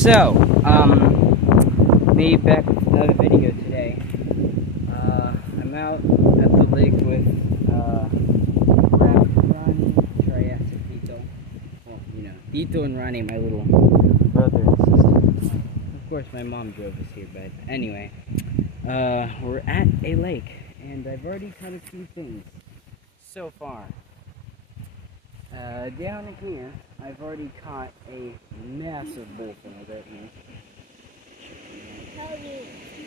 So, me back with another video today. I'm out at the lake with Ronnie, Triassic, Dito. Well, you know, Dito and Ronnie, my little brother and sister. Of course, my mom drove us here, but anyway, we're at a lake, and I've already caught a few things so far. Down in here, I've already caught a massive bullfrog right here.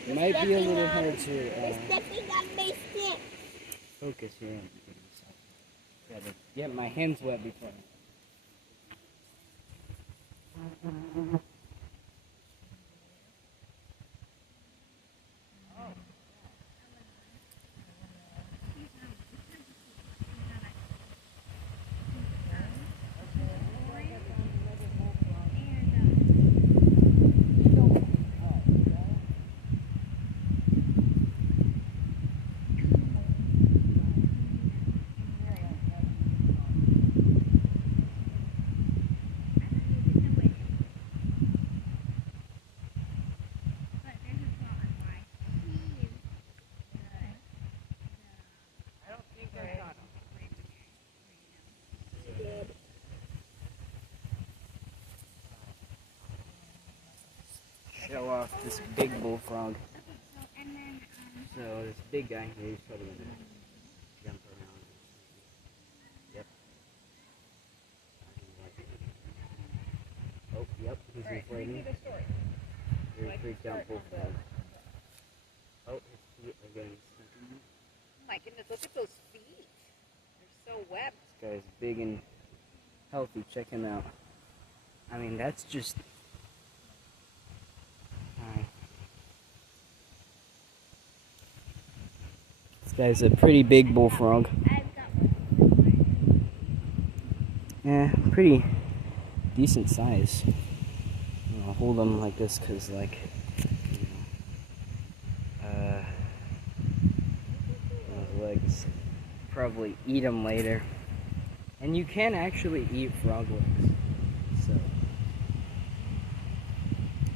It might be a little hard to focus here. Gotta get my hands wet before. Show off this big bullfrog. So this big guy here, he's probably gonna jump around. Yep. Oh, yep, he's inflating. Very freaked out bullfrog. Oh, his feet are getting sticky. Oh my goodness, look at those feet. They're so wet. This guy's big and healthy. Check him out. I mean, that's just... This guy's a pretty big bullfrog. Yeah, pretty decent size. I'll hold him like this because, like, those legs probably eat them later. And you can actually eat frog legs. So,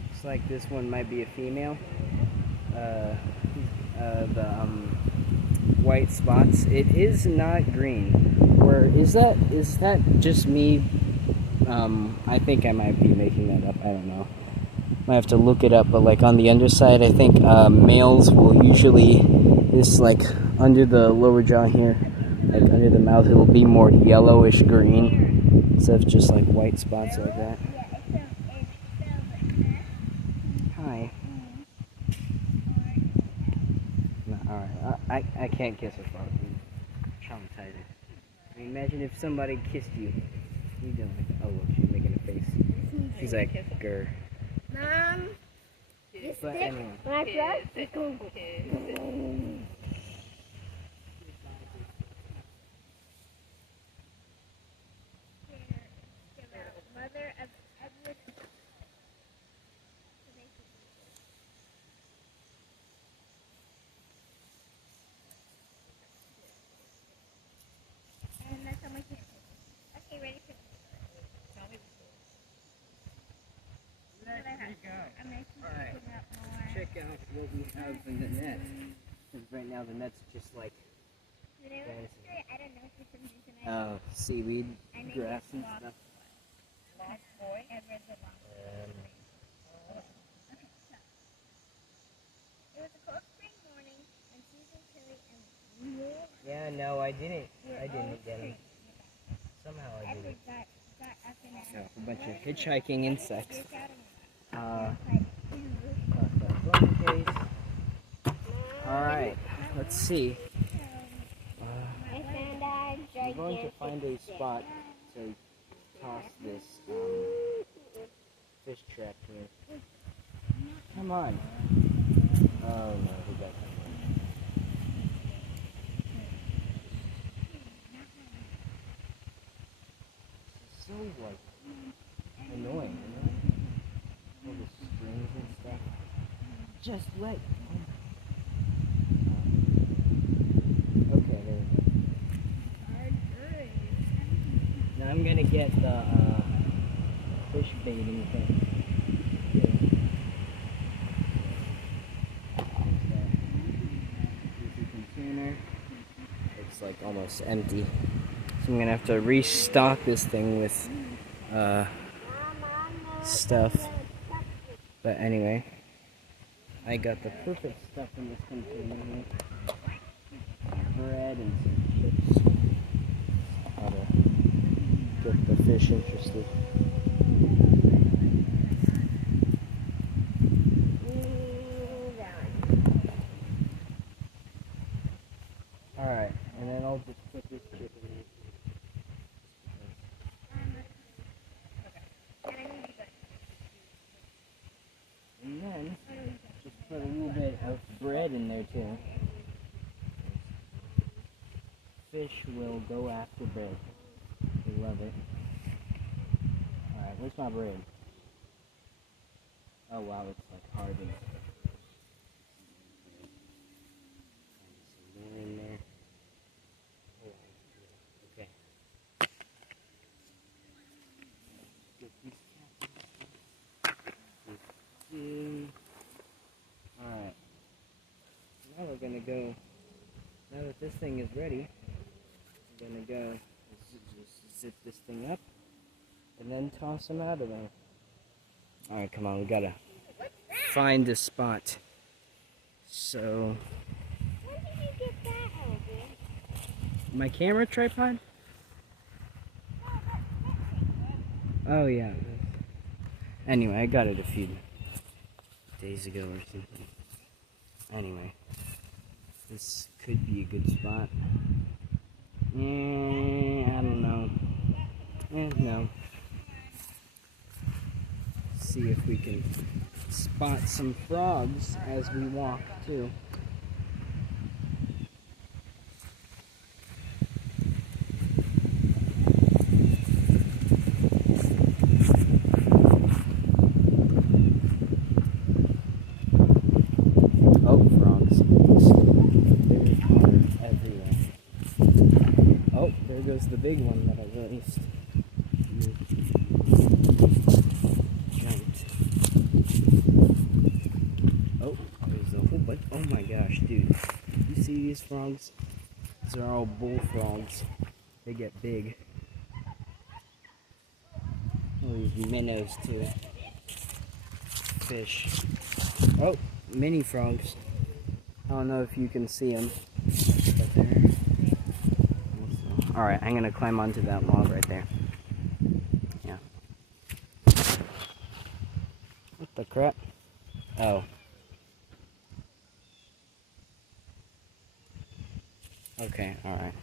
looks like this one might be a female. The white spots. It is not green. Or is that just me? I think I might be making that up. I don't know. Might have to look it up. But like on the underside, I think males will usually, this like under the lower jaw here, like under the mouth, it'll be more yellowish green instead of just like white spots like that. Hi. Alright, I can't kiss a frog. Traumatizing. I mean, imagine if somebody kissed you. What are you doing? Oh, look, she's making a face. She's like, grr. Mom, But anyway. Alright, check out what we have in the net. Because right now the net's just like seaweed, grass and stuff. Yeah, no, I didn't get him. Somehow I didn't. So, a bunch of hitchhiking insects. Alright, let's see. I'm going to find a spot to toss this fish trap here. Come on. Oh no, we got that one. So like annoying, you know? All the strings and stuff. Just let. Okay, there we go. Now I'm gonna get the fish baiting thing. almost empty. So I'm gonna have to restock this thing with stuff. But anyway, I got the perfect stuff in this container here. Bread and some chips. How to get the fish interested. Alright, and then I'll just put this chip in it. And then, just put a little bit of bread in there too. Fish will go after bread. They love it. Alright, where's my bread? Oh wow, it's like hardened. Some more in there. Okay. Get these Alright. Now we're gonna go, now that this thing is ready, we're gonna go just zip this thing up and then toss them out of there. Alright, come on, we gotta find a spot. So, When did you get that, Elvin? my camera tripod? Oh yeah. Anyway, I got it a few days ago or something. Anyway, this could be a good spot. I don't know. No. See if we can spot some frogs as we walk too. Oh, frogs. They are everywhere. Oh, there goes the big one that I released. Giant. Oh, there's a whole bunch. Oh my gosh, dude. You see these frogs? These are all bullfrogs. They get big. Oh, these minnows too. Fish. Oh, mini frogs. I don't know if you can see them, but they're also... Alright, I'm gonna climb onto that log right there. Yeah. What the crap? Oh. Okay, alright.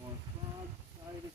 More frogs. Sorry to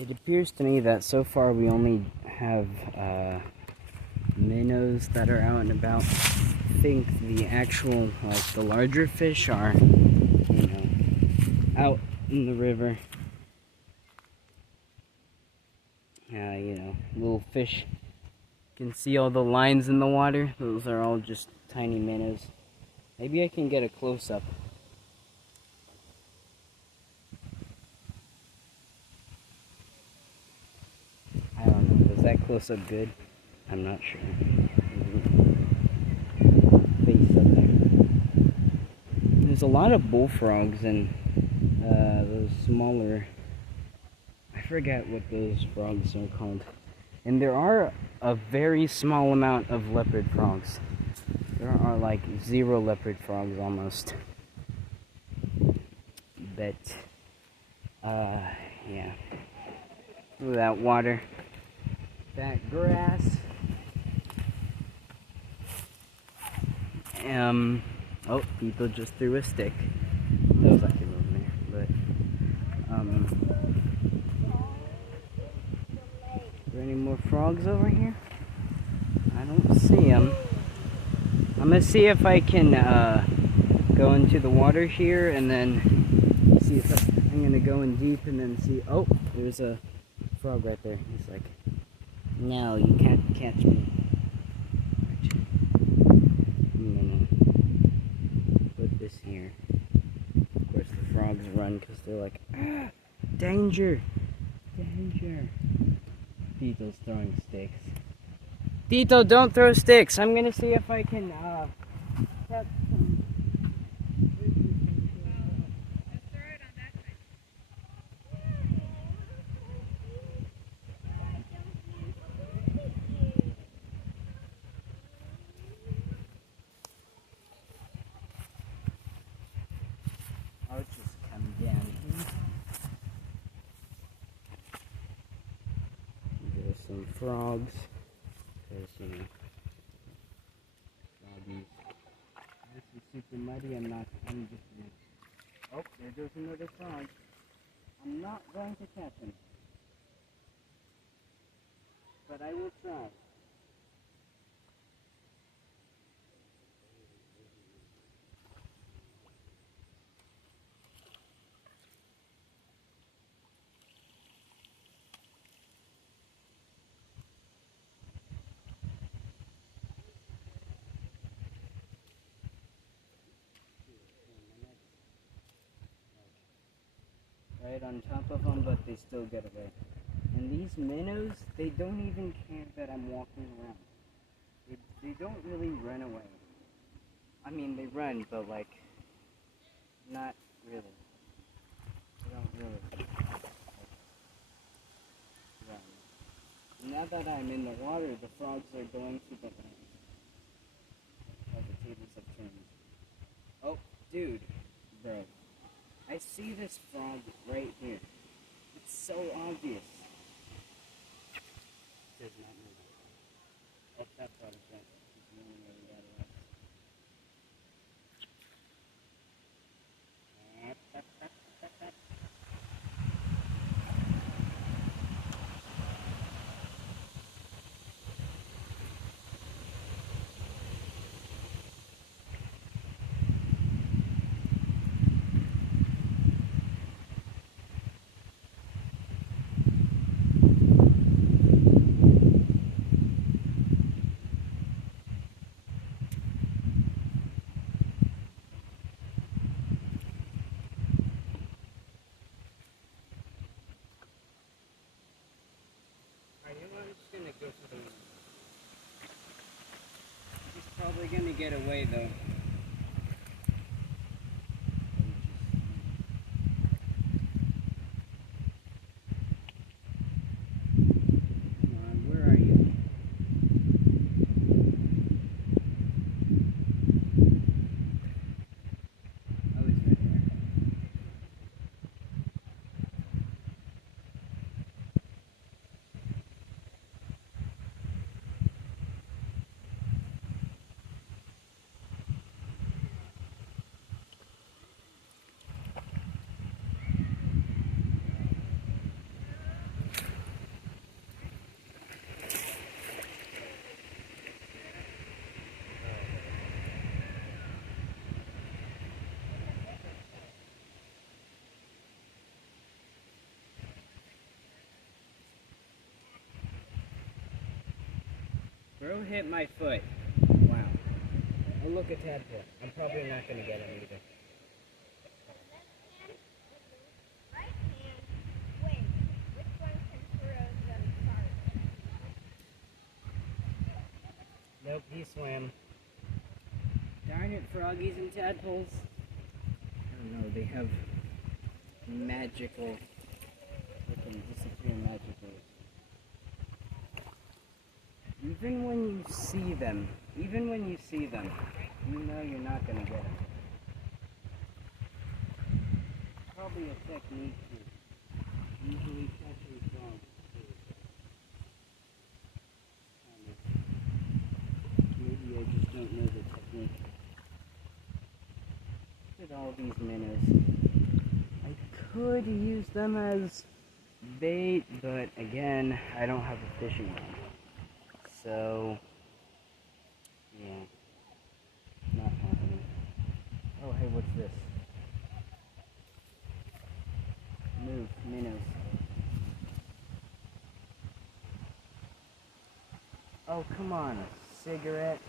it appears to me that so far we only have minnows that are out and about. I think the actual, like the larger fish are, you know, out in the river. You know, little fish. You can see all the lines in the water. Those are all just tiny minnows. Maybe I can get a close-up. I don't know. Was that close-up good? I'm not sure. Face up there. There's a lot of bullfrogs and those smaller. I forget what those frogs are called. And there are a very small amount of leopard frogs. There are like 0 leopard frogs almost. But, yeah. Look at that water. That grass. Oh, Tito just threw a stick. That was like a movement there, but, are there any more frogs over here? I don't see them. I'm gonna see if I can, go into the water here and then see if I'm gonna go in deep and then see. Oh, there's a frog right there. He's like, no, you can't catch me. I'm gonna put this here. Of course, the frogs run because they're like, ah, danger, danger. Tito's throwing sticks. Tito, don't throw sticks. I'm gonna see if I can catch some. I'll just come down here. There's some frogs. There's some froggies. This is super muddy. I'm just gonna. Oh, there goes another frog. I'm not going to catch him. But I will try. Right on top of them, but they still get away. And these minnows, they don't even care that I'm walking around. They don't really run away. I mean, they run, but like, not really. They don't really run. Now that I'm in the water, the frogs are going to the land. Oh, the tables have turned. Oh, dude, bro. I see this frog right here. It's so obvious. Does not move. Oh, that frog is right. He's running over that way. I'm just gonna go for the. He's probably gonna get away though. Come on, where are you? Oh, he's right there. Bro hit my foot. Wow. Oh, look at tadpole. I'm probably not gonna get him either. Right hand. Wait. Which one can throw them farther? Nope, he swam. Darn it, froggies and tadpoles. I don't know, they have magical, they can disappear magically. Even when you see them, you know you're not gonna get them. Probably a technique to easily catching frogs too. Maybe I just don't know the technique. Look at all these minnows. I could use them as bait, but again, I don't have a fishing rod. So, yeah, not happening. Oh, hey, what's this? Move, minnows. Oh, come on, a cigarette.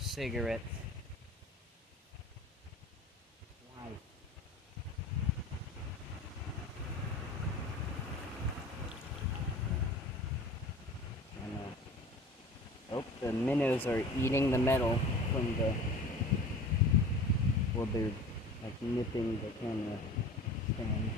Cigarette. Why? I know. Oh, the minnows are eating the metal from the... Well, they're like nipping the camera stand.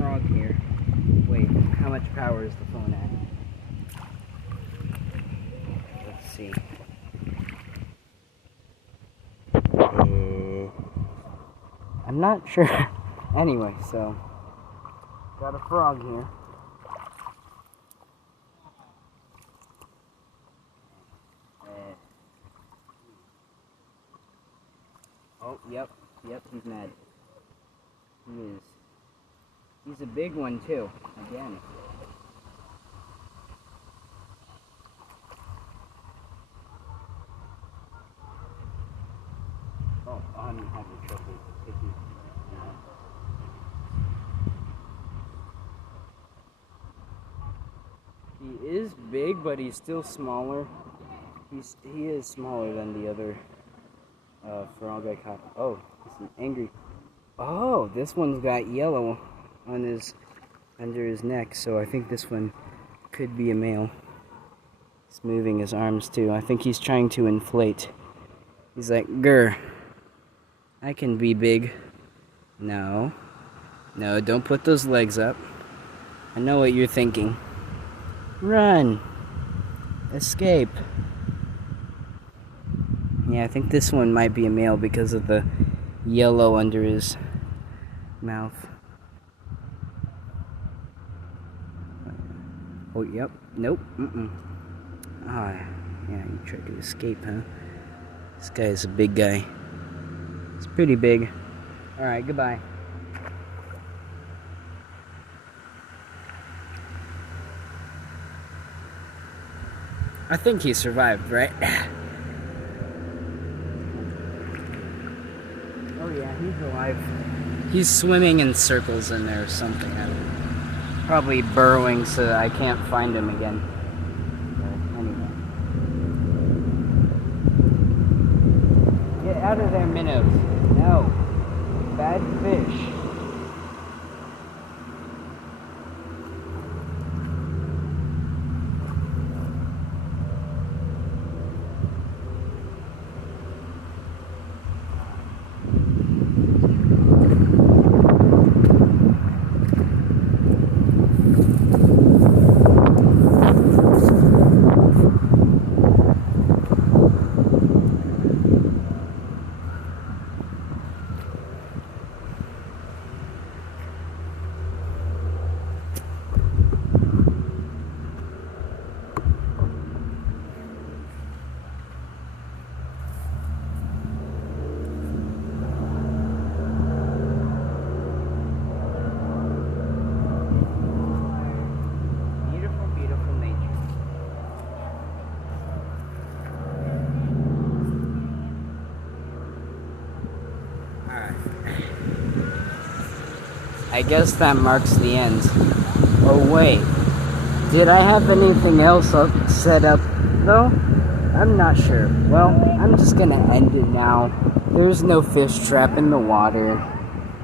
frog here. Wait, how much power is the phone at? Let's see. I'm not sure. Anyway, so got a frog here. Oh, yep, he's mad. He is. He's a big one too, again. Oh, I'm having trouble picking. He is big, but he's still smaller. He is smaller than the other frog I caught. Oh, he's angry. Oh, this one's got yellow on his under his neck, so I think this one could be a male. He's moving his arms too. I think he's trying to inflate. He's like, grr, I can be big. No, don't put those legs up. I know what you're thinking. Run, escape. Yeah, I think this one might be a male because of the yellow under his mouth. Oh, yep. Nope. Ah, yeah, you tried to escape, huh? This guy's a big guy. He's pretty big. Alright, goodbye. I think he survived, right? Oh yeah, he's alive. He's swimming in circles in there or something. I don't know. Probably burrowing so that I can't find him again. But anyway. Get out of there, minnows. No. Bad fish. I guess that marks the end. Oh wait, did I have anything else set up though? I'm not sure. Well, I'm just gonna end it now. There's no fish trap in the water.